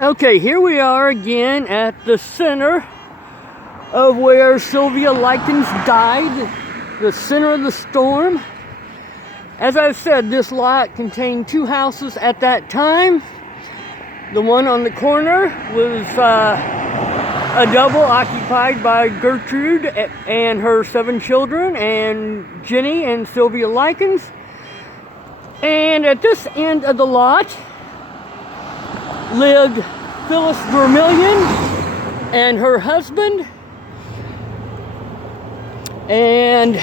Okay, here we are again at the center of where Sylvia Likens died, the center of the storm. As I've said, this lot contained two houses at that time. The one on the corner was a double occupied by Gertrude and her 7 children, and Jenny and Sylvia Likens. And at this end of the lot lived Phyllis Vermillion and her husband. And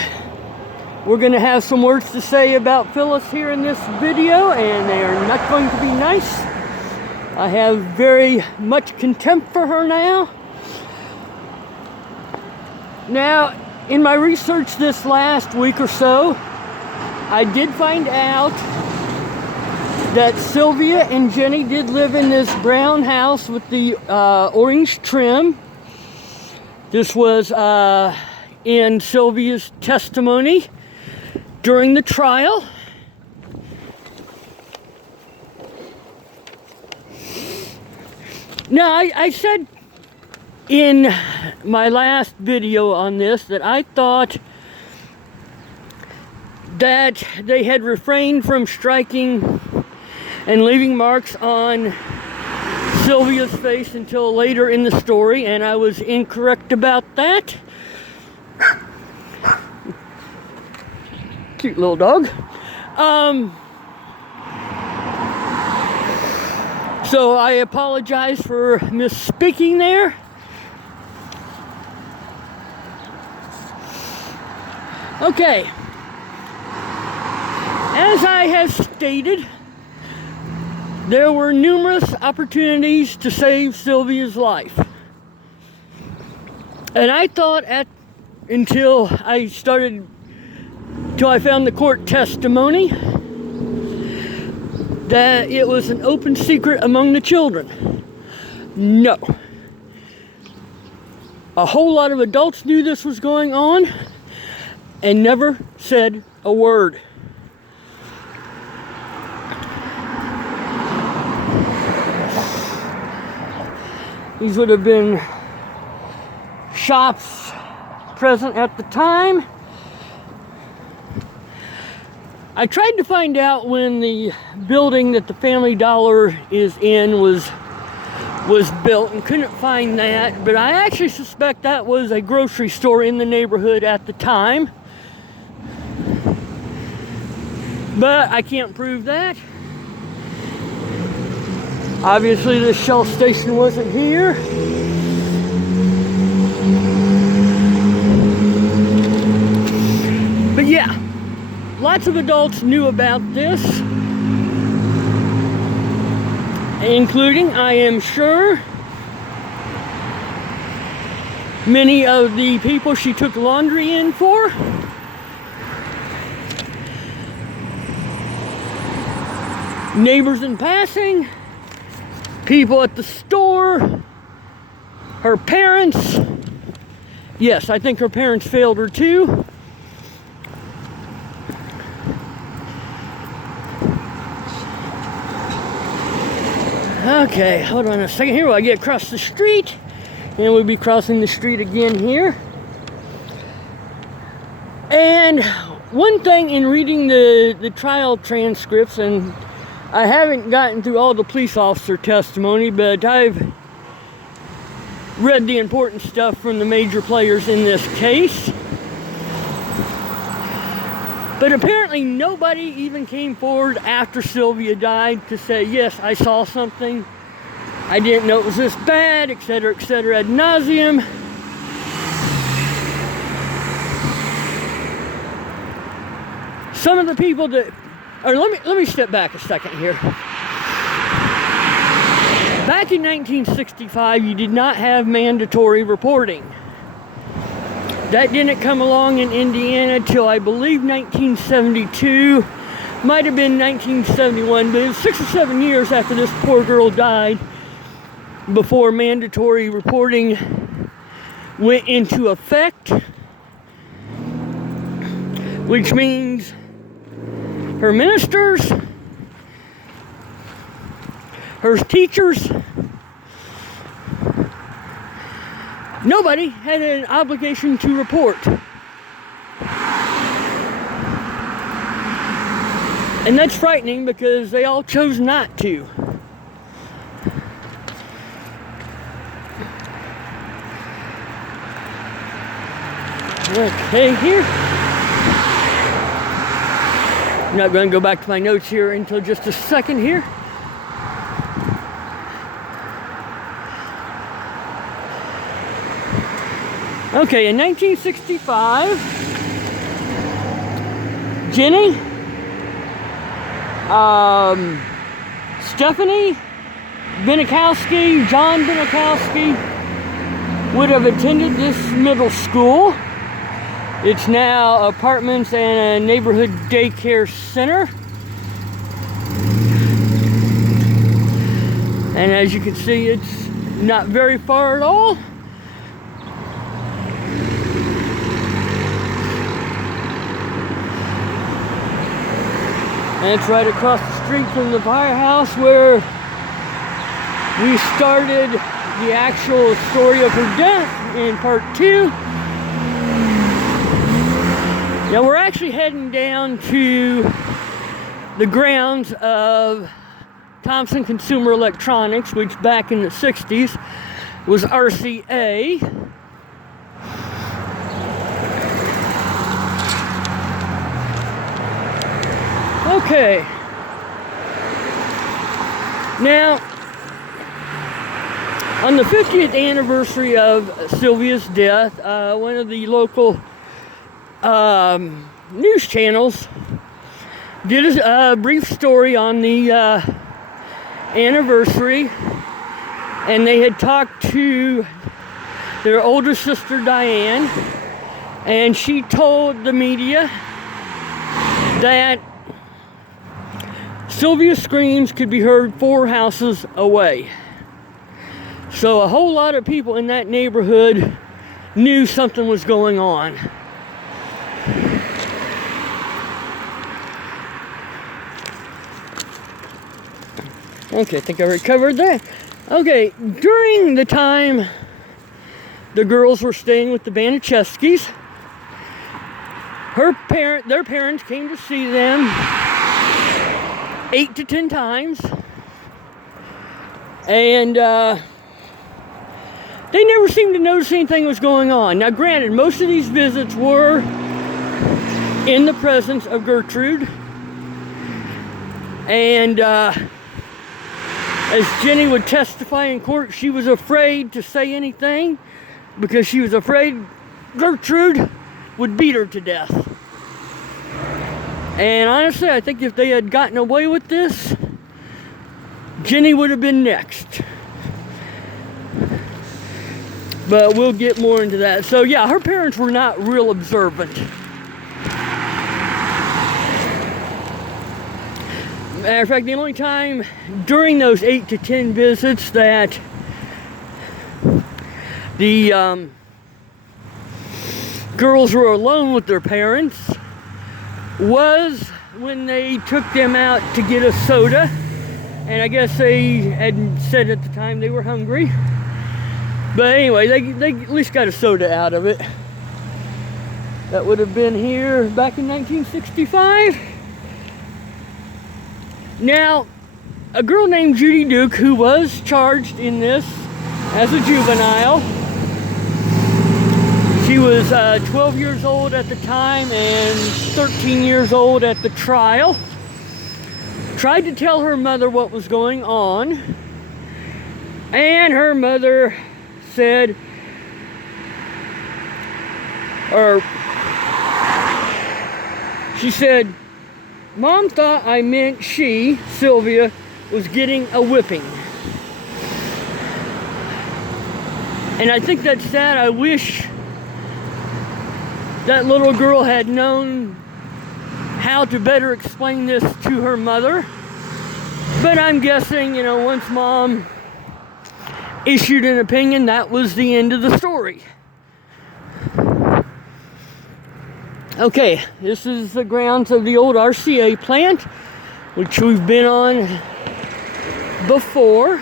we're going to have some words to say about Phyllis here in this video, and they are not going to be nice. I have very much contempt for her now. Now, in my research this last week or so, I did find out that Sylvia and Jenny did live in this brown house with the orange trim. This was in Sylvia's testimony during the trial. Now, I said in my last video on this that I thought that they had refrained from striking and leaving marks on Sylvia's face until later in the story, and I was incorrect about that. Cute little dog. So I apologize for misspeaking there. Okay. As I have stated, there were numerous opportunities to save Sylvia's life. And I thought until I found the court testimony that it was an open secret among the children. No. A whole lot of adults knew this was going on and never said a word. These would have been shops present at the time. I tried to find out when the building that the Family Dollar is in was built and couldn't find that, but I actually suspect that was a grocery store in the neighborhood at the time. But I can't prove that. Obviously, the Shell station wasn't here. But yeah, lots of adults knew about this, including, I am sure, many of the people she took laundry in for. Neighbors in passing. People at the store, her parents. Yes, I think her parents failed her too. Okay, hold on a second here while I get across the street. And we'll be crossing the street again here. And one thing in reading the trial transcripts, and I haven't gotten through all the police officer testimony, but I've read the important stuff from the major players in this case. But apparently nobody even came forward after Sylvia died to say, yes, I saw something. I didn't know it was this bad, etc., ad nauseum. Some of the people that... Or let me step back a second here. Back in 1965, you did not have mandatory reporting. That didn't come along in Indiana till I believe 1972. Might have been 1971, but it was 6 or 7 years after this poor girl died before mandatory reporting went into effect. Which means her ministers, her teachers, nobody had an obligation to report. And that's frightening because they all chose not to. Okay, here. I'm not going to go back to my notes here until just a second here. Okay, in 1965, Jenny, Stephanie Benikowski, John Benikowski would have attended this middle school. It's now apartments and a neighborhood daycare center. And as you can see, it's not very far at all. And it's right across the street from the firehouse where we started the actual story of her death in part 2. Now we're actually heading down to the grounds of Thompson Consumer Electronics, which back in the 60s was RCA. Okay. Now, on the 50th anniversary of Sylvia's death, one of the local news channels did a brief story on the anniversary, and they had talked to their older sister Diane, and she told the media that Sylvia's screams could be heard 4 houses away. So a whole lot of people in that neighborhood knew something was going on. Okay, I think I already covered that. Okay, during the time the girls were staying with the Baniszewskis, their parents came to see them 8 to 10 times, and they never seemed to notice anything was going on. Now granted, most of these visits were in the presence of Gertrude, and as Jenny would testify in court, she was afraid to say anything because she was afraid Gertrude would beat her to death. And honestly, I think if they had gotten away with this, Jenny would have been next. But we'll get more into that. So yeah, her parents were not real observant. Matter of fact, the only time during those 8 to 10 visits that the girls were alone with their parents was when they took them out to get a soda. And I guess they had said at the time they were hungry. But anyway, they at least got a soda out of it. That would have been here back in 1965. Now, a girl named Judy Duke, who was charged in this as a juvenile, she was 12 years old at the time and 13 years old at the trial, tried to tell her mother what was going on, and her mother said, she said, "Mom thought I meant she, Sylvia, was getting a whipping." And I think that's sad. I wish that little girl had known how to better explain this to her mother. But I'm guessing, once Mom issued an opinion, that was the end of the story. Okay, this is the grounds of the old RCA plant, which we've been on before.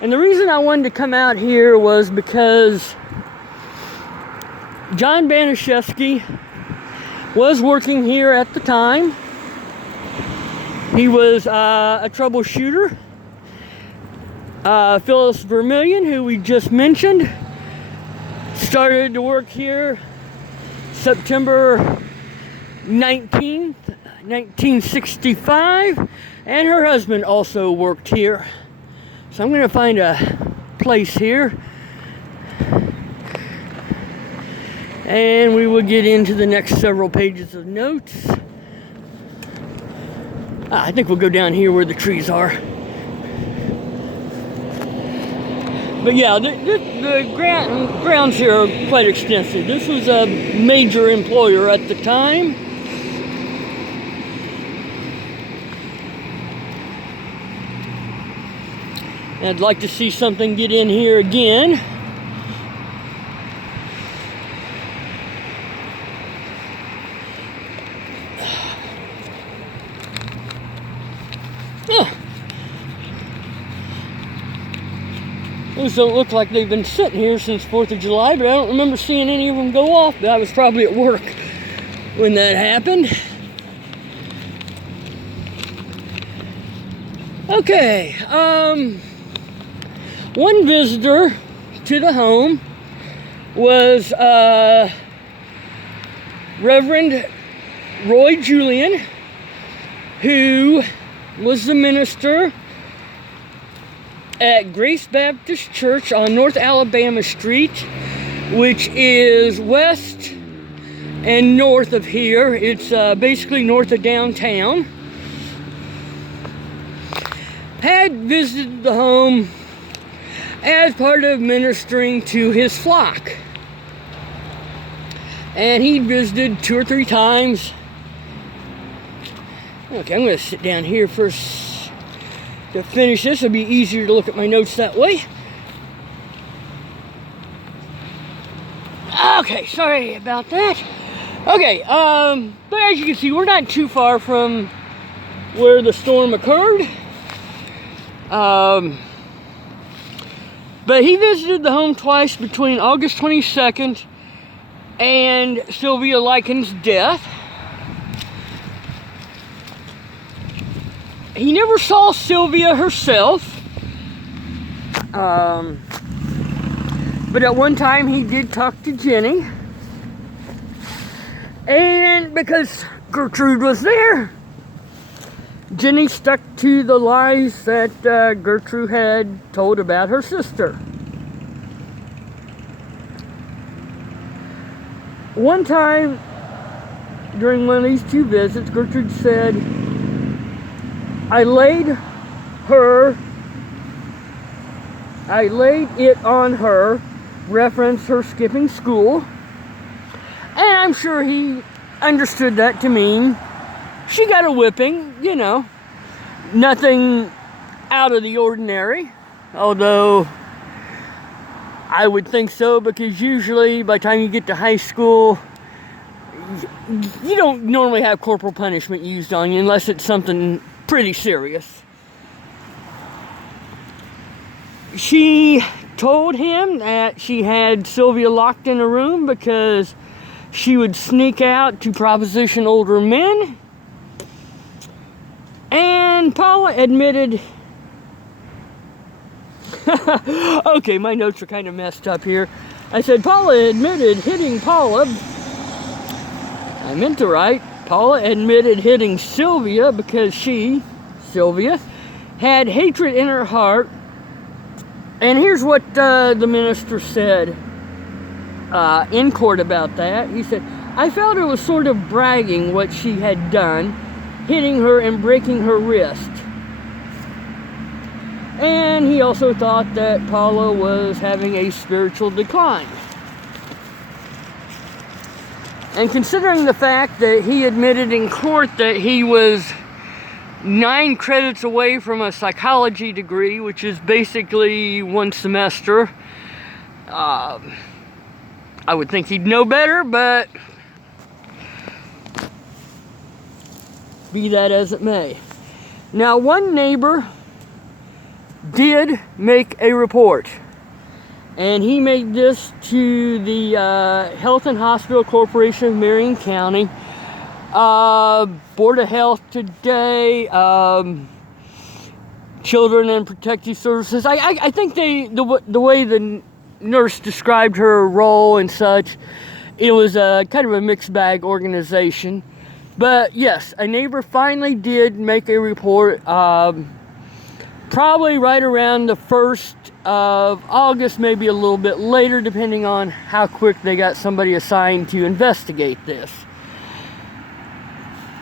And the reason I wanted to come out here was because John Banaszewski was working here at the time. He was a troubleshooter. Phyllis Vermillion, who we just mentioned, started to work here September 19th, 1965, and her husband also worked here. So I'm going to find a place here, and we will get into the next several pages of notes. I think we'll go down here where the trees are. But yeah, the grounds here are quite extensive. This was a major employer at the time. I'd like to see something get in here again. Oh. Those don't look like they've been sitting here since 4th of July, but I don't remember seeing any of them go off. But I was probably at work when that happened. Okay, one visitor to the home was Reverend Roy Julian, who was the minister at Grace Baptist Church on North Alabama Street, which is west and north of here. It's basically north of downtown. Had visited the home as part of ministering to his flock. And he visited 2 or 3 times. Okay, I'm going to sit down here first to finish this. It'll be easier to look at my notes that way. Okay, sorry about that. Okay, but as you can see, we're not too far from where the storm occurred. But he visited the home twice between August 22nd and Sylvia Likens' death. He never saw Sylvia herself, but at one time he did talk to Jenny, and because Gertrude was there, Jenny stuck to the lies that Gertrude had told about her sister. One time during one of these 2 visits, Gertrude said, I laid it on her, reference her skipping school, and I'm sure he understood that to mean she got a whipping, you know, nothing out of the ordinary, although I would think so, because usually by the time you get to high school, you don't normally have corporal punishment used on you unless it's something pretty serious. She told him that she had Sylvia locked in a room because she would sneak out to proposition older men. And Paula admitted... Okay, my notes are kind of messed up here. I said Paula admitted hitting Paula. I meant to write, Paula admitted hitting Sylvia because she, Sylvia, had hatred in her heart. And here's what the minister said in court about that. He said, I felt it was sort of bragging what she had done, hitting her and breaking her wrist. And he also thought that Paula was having a spiritual decline. And considering the fact that he admitted in court that he was 9 credits away from a psychology degree, which is basically 1 semester, I would think he'd know better, but be that as it may. Now, one neighbor did make a report, And he made this to the Health and Hospital Corporation of Marion County, Board of Health today, Children and Protective Services. I think the way the nurse described her role and such, it was a kind of a mixed bag organization. But yes, a neighbor finally did make a report, probably right around the 1st of August, maybe a little bit later, depending on how quick they got somebody assigned to investigate this.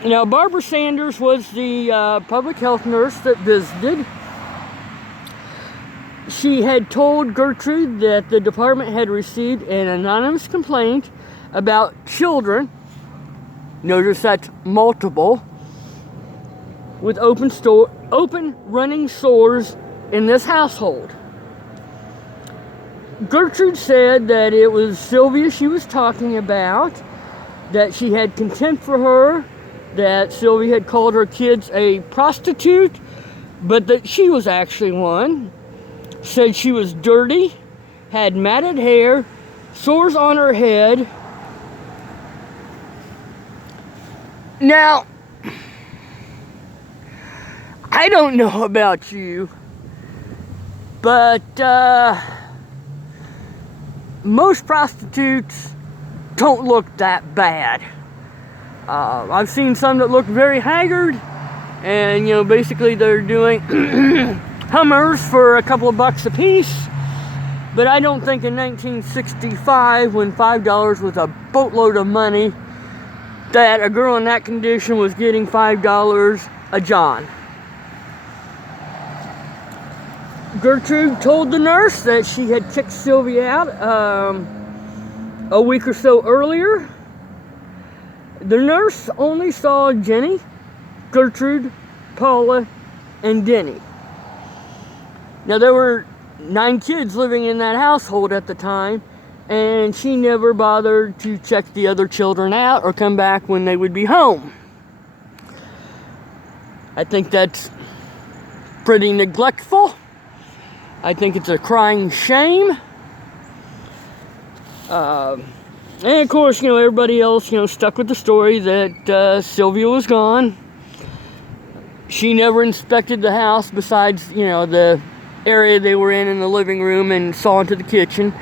Now, Barbara Sanders was the public health nurse that visited. She had told Gertrude that the department had received an anonymous complaint about children, notice that's multiple, with open running sores in this household. Gertrude said that it was Sylvia she was talking about, that she had contempt for her, that Sylvia had called her kids a prostitute, but that she was actually one. Said she was dirty, had matted hair, sores on her head. Now, I don't know about you, but most prostitutes don't look that bad. I've seen some that look very haggard, and basically they're doing Hummers for a couple of bucks a piece. But I don't think in 1965, when $5 was a boatload of money, that a girl in that condition was getting $5 a john. Gertrude told the nurse that she had kicked Sylvia out a week or so earlier. The nurse only saw Jenny, Gertrude, Paula, and Denny. Now, there were 9 kids living in that household at the time, and she never bothered to check the other children out or come back when they would be home. I think that's pretty neglectful. I think it's a crying shame. And of course, everybody else, stuck with the story that Sylvia was gone. She never inspected the house besides, the area they were in the living room, and saw into the kitchen.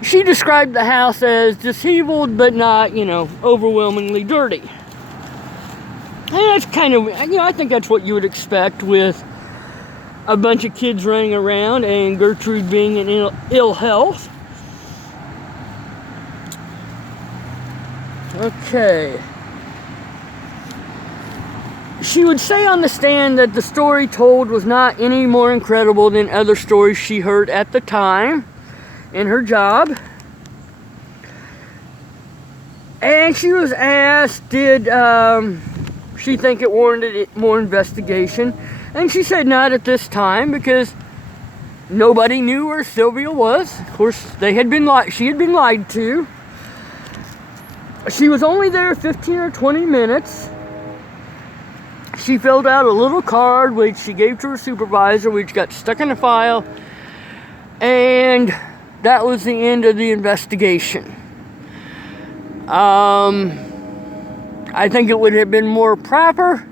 She described the house as disheveled, but not, overwhelmingly dirty. And that's kind of, I think that's what you would expect with a bunch of kids running around and Gertrude being in ill health. Okay. She would say on the stand that the story told was not any more incredible than other stories she heard at the time in her job. And she was asked, did she think it warranted more investigation? And she said not at this time, because nobody knew where Sylvia was. Of course, she had been lied to. She was only there 15 or 20 minutes. She filled out a little card, which she gave to her supervisor, which got stuck in a file. And that was the end of the investigation. I think it would have been more proper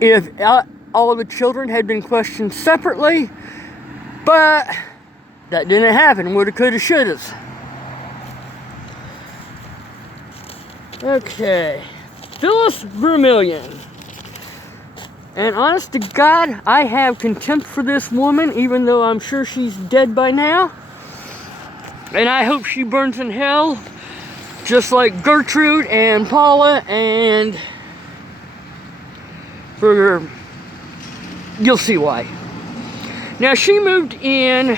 if all of the children had been questioned separately, but that didn't happen. Woulda, coulda, shouldas. Okay, Phyllis Vermillion. And honest to God, I have contempt for this woman, even though I'm sure she's dead by now. And I hope she burns in hell, just like Gertrude and Paula, and you'll see why. Now, she moved in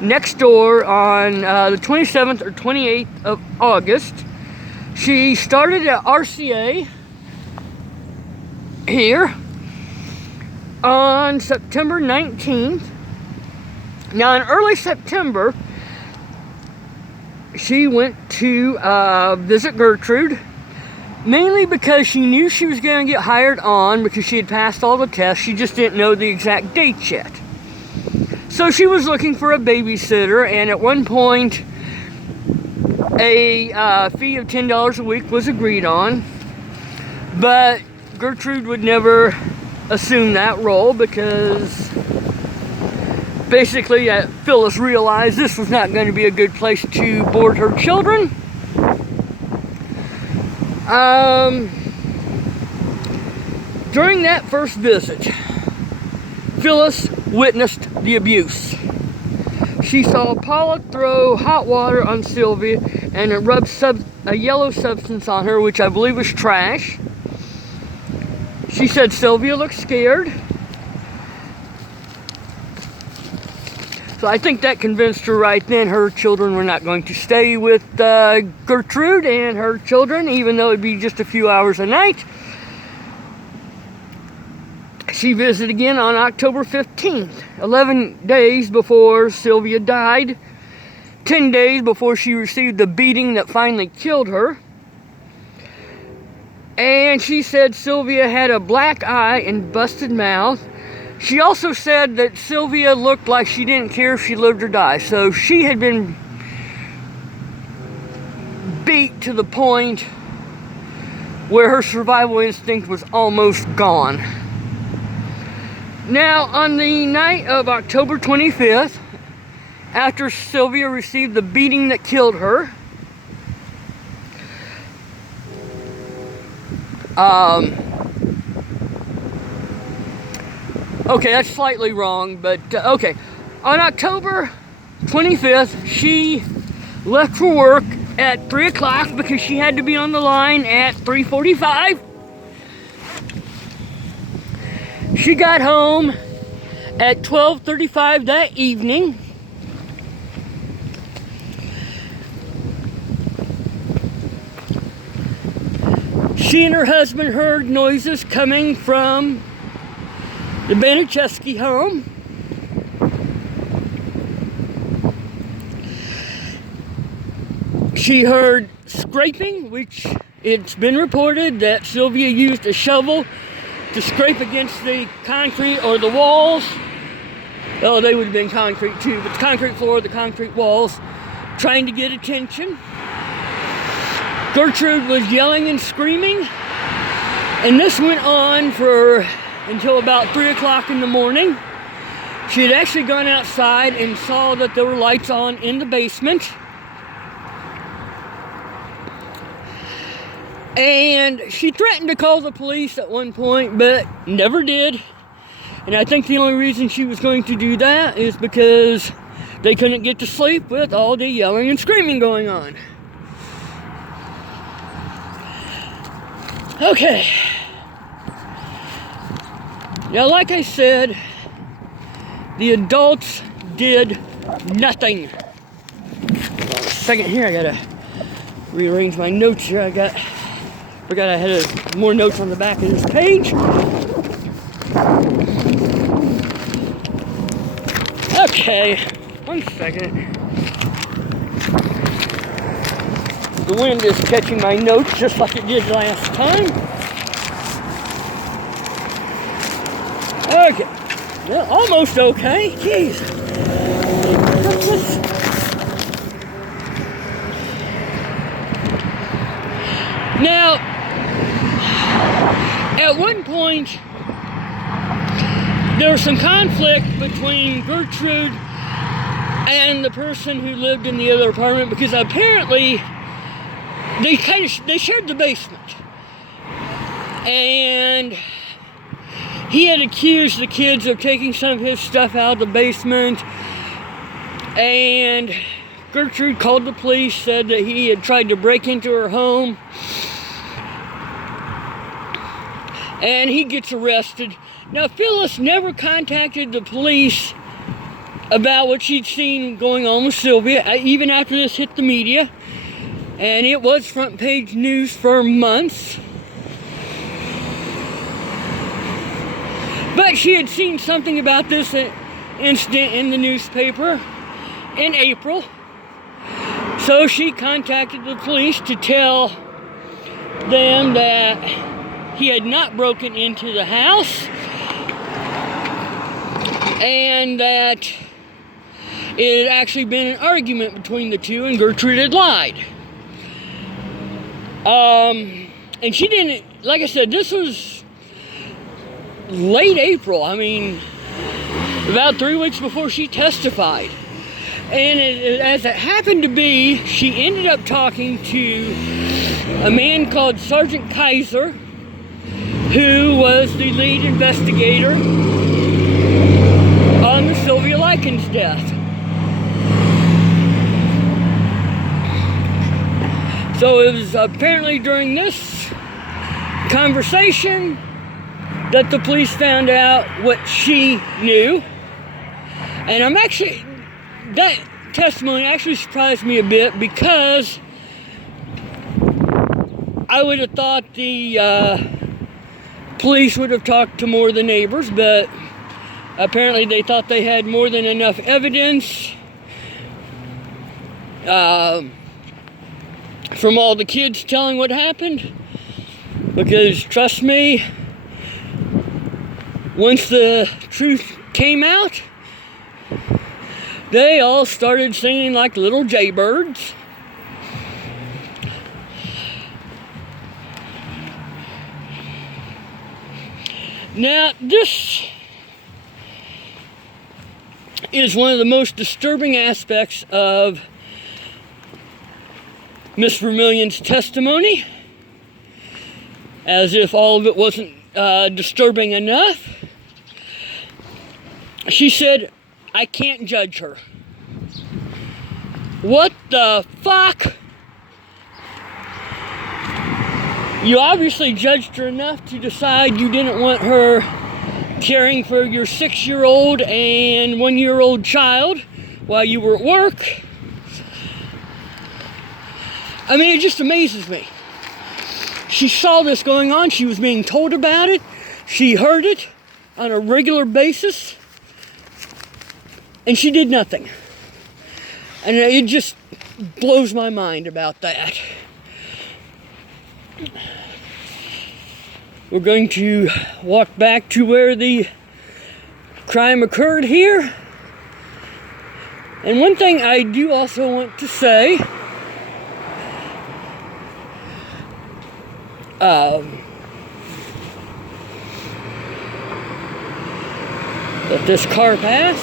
next door on the 27th or 28th of August. She started at RCA here on September 19th. Now, in early September, she went to visit Gertrude, mainly because she knew she was going to get hired on because she had passed all the tests. She just didn't know the exact dates yet. So So she was looking for a babysitter, and at one point a fee of $10 a week was agreed on, but Gertrude would never assume that role because basically Phyllis realized this was not going to be a good place to board her children. During that first visit, Phyllis witnessed the abuse. She saw Paula throw hot water on Sylvia and it rubbed a yellow substance on her, which I believe was trash. She said Sylvia looked scared. So I think that convinced her right then her children were not going to stay with Gertrude and her children, even though it'd be just a few hours a night. She visited again on October 15th, 11 days before Sylvia died, 10 days before she received the beating that finally killed her. And she said Sylvia had a black eye and busted mouth. She also said that Sylvia looked like she didn't care if she lived or died. So she had been beat to the point where her survival instinct was almost gone. Now, on the night of October 25th, after Sylvia received the beating that killed her, okay, that's slightly wrong, but okay. On October 25th, she left for work at 3 o'clock because she had to be on the line at 3:45. She got home at 12:35 that evening. She and her husband heard noises coming from the Baniszewski home. She heard scraping, which it's been reported that Sylvia used a shovel to scrape against the concrete or the walls. Oh, they would have been concrete too, but the concrete floor, the concrete walls, trying to get attention. Gertrude was yelling and screaming, and this went on until about 3 o'clock in the morning. She had actually gone outside and saw that there were lights on in the basement. And she threatened to call the police at one point, but never did. And I think the only reason she was going to do that is because they couldn't get to sleep with all the yelling and screaming going on. Okay. Now, like I said, the adults did nothing. Hold on a second here, I gotta rearrange my notes here. Forgot I had more notes on the back of this page. Okay, one second. The wind is catching my notes just like it did last time. Okay, well, almost okay. Jeez. Now, at one point, there was some conflict between Gertrude and the person who lived in the other apartment because apparently they shared the basement. And he had accused the kids of taking some of his stuff out of the basement. And Gertrude called the police, said that he had tried to break into her home. And he gets arrested. Now, Phyllis never contacted the police about what she'd seen going on with Sylvia, even after this hit the media. And it was front page news for months. But she had seen something about this incident in the newspaper in April. So she contacted the police to tell them that he had not broken into the house and that it had actually been an argument between the two, and Gertrude had lied. And she didn't, like I said, this was late April. I mean, about 3 weeks before she testified. And as it happened to be, she ended up talking to a man called Sergeant Kaiser, who was the lead investigator on the Sylvia Likens death. So it was apparently during this conversation that the police found out what she knew. And that testimony actually surprised me a bit, because I would have thought the police would have talked to more of the neighbors, but apparently they thought they had more than enough evidence from all the kids telling what happened. Because trust me, once the truth came out, they all started singing like little jaybirds. Now, this is one of the most disturbing aspects of Miss Vermillion's testimony, as if all of it wasn't disturbing enough. She said, "I can't judge her." What the fuck? You obviously judged her enough to decide you didn't want her caring for your 6-year-old and 1-year-old child while you were at work. I mean, it just amazes me. She saw this going on. She was being told about it. She heard it on a regular basis. And she did nothing. And it just blows my mind about that. We're going to walk back to where the crime occurred here. And one thing I do also want to say, let this car pass.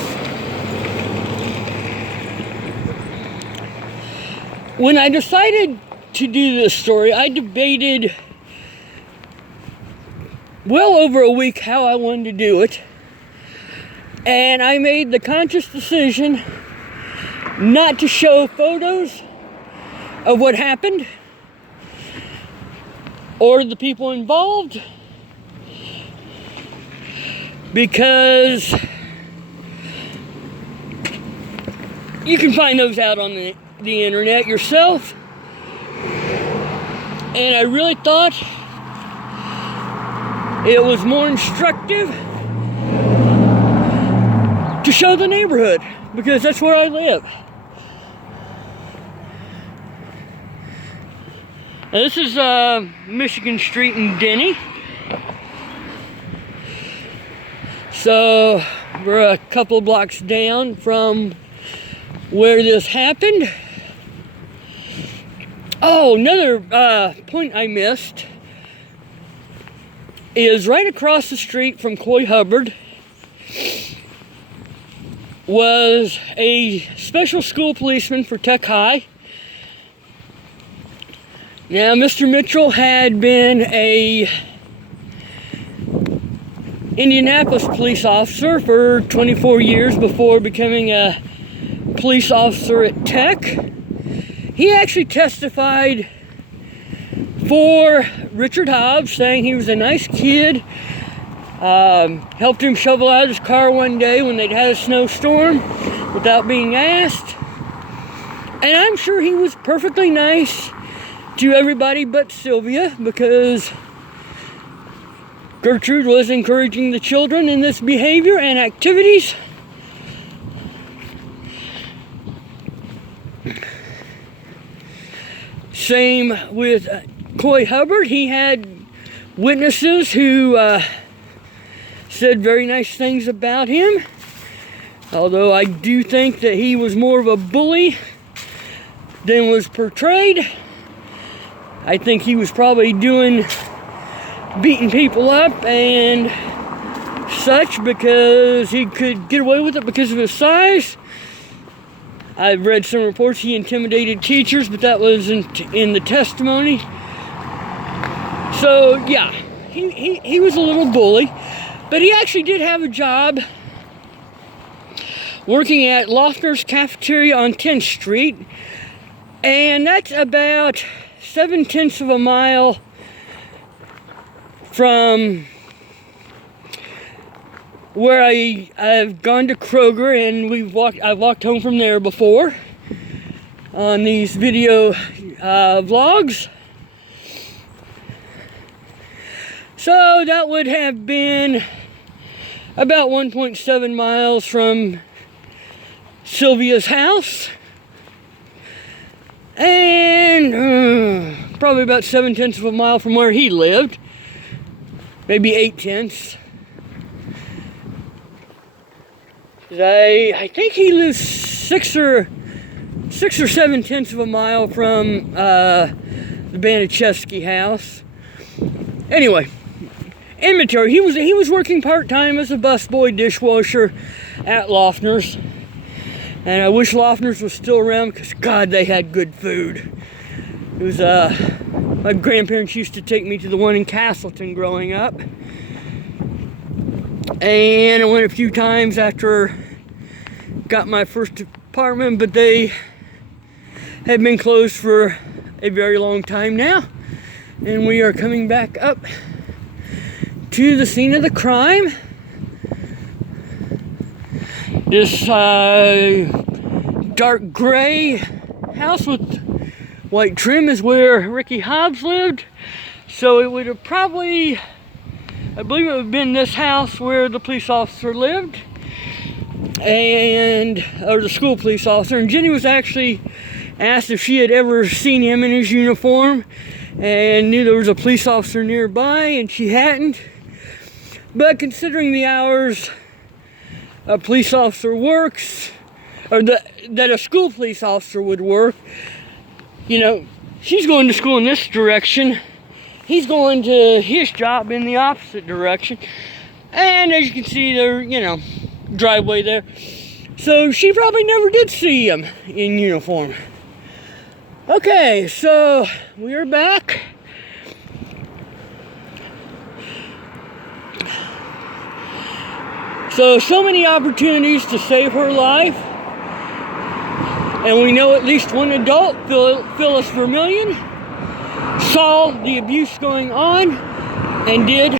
When I decided to do this story, I debated well over a week how I wanted to do it. And I made the conscious decision not to show photos of what happened or the people involved, because you can find those out on the internet yourself. And I really thought it was more instructive to show the neighborhood, because that's where I live. Now, this is Michigan Street in Denny. So we're a couple blocks down from where this happened. Oh, another point I missed is right across the street from Coy Hubbard was a special school policeman for Tech High. Now, Mr. Mitchell had been a Indianapolis police officer for 24 years before becoming a police officer at Tech. He actually testified for Richard Hobbs, saying he was a nice kid, helped him shovel out his car one day when they'd had a snowstorm without being asked. And I'm sure he was perfectly nice to everybody but Sylvia, because Gertrude was encouraging the children in this behavior and activities. Same with Coy Hubbard. He had witnesses who said very nice things about him. Although I do think that he was more of a bully than was portrayed. I think he was probably beating people up and such because he could get away with it because of his size. I've read some reports he intimidated teachers, but that was in the testimony. So yeah, he was a little bully, but he actually did have a job working at Loeffner's Cafeteria on 10th Street, and that's about 7/10 of a mile from where I've gone to Kroger, and I've walked home from there before on these video vlogs. So that would have been about 1.7 miles from Sylvia's house, and probably about 7/10 of a mile from where he lived, maybe 8/10. I think he lives 6 or 7/10 of a mile from the Baniszewski house. Anyway, immaterial. He was working part-time as a busboy dishwasher at Loeffner's. And I wish Loeffner's was still around because, God, they had good food. It was, my grandparents used to take me to the one in Castleton growing up. And I went a few times after got my first apartment, but they had been closed for a very long time now. And we are coming back up to the scene of the crime. This dark gray house with white trim is where Ricky Hobbs lived. So it would have probably, I believe it would have been this house where the police officer lived, or the school police officer. And Jenny was actually asked if she had ever seen him in his uniform and knew there was a police officer nearby, and she hadn't. But considering the hours a police officer works, or that a school police officer would work, you know, she's going to school in this direction, he's going to his job in the opposite direction, and as you can see there, you know, driveway there, so she probably never did see him in uniform. Okay, so we are back. So many opportunities to save her life, and we know at least one adult, Phyllis Vermillion, saw the abuse going on and did